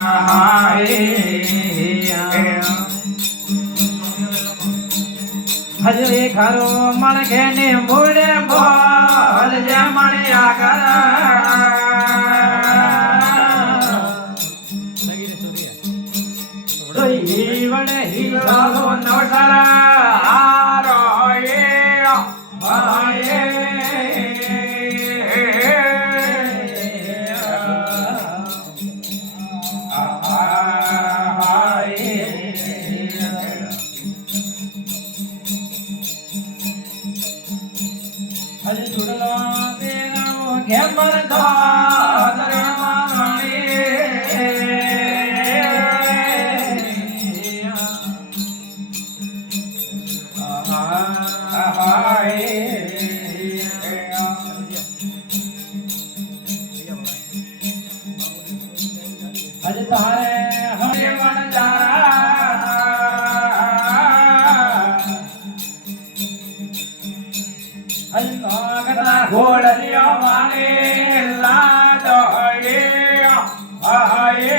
हजरे खरो मणके ने मुड़े बोल जे मणिया कर वड़े ही लालो नवसर आरो ये हज छुड़लो तेरा के मरदा दरे मारणी हज तारे हरे मन जारा हज नागना घोड़लिया माने लाडो ये आये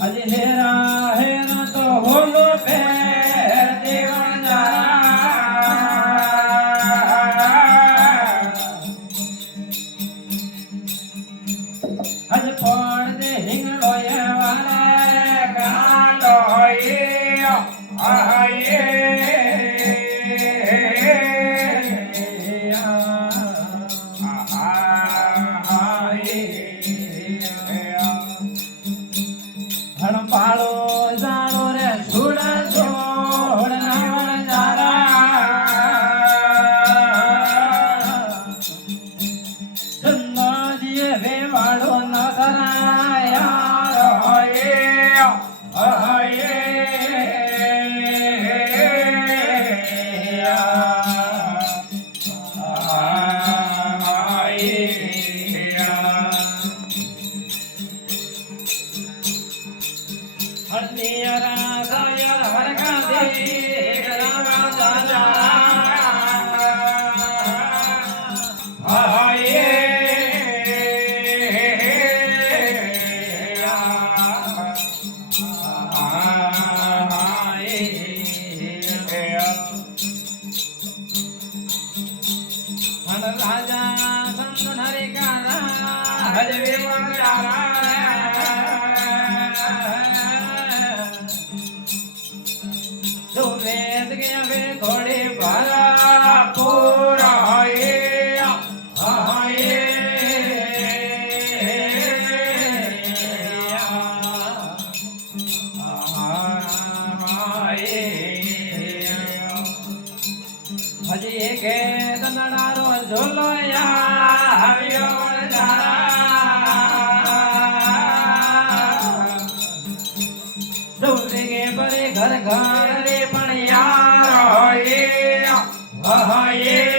हज हेरा हेरा तो होलो पे देवन हज पड़ दे हिंगलो ये वाले कांडो ये आये हण पालो जानो रे छुड़ छोड़ नवण जारा जन्म दिए वे वालो नसराया ये हरियरा साया हरका दे रामा दादा आये मन राजा संत हरे का हज विमला वेद के वे घोड़े भरा पूरा ये आये हजी के तनडारो झोलो या हवियो जारा डोले के बड़े घर घर रे पण यार ये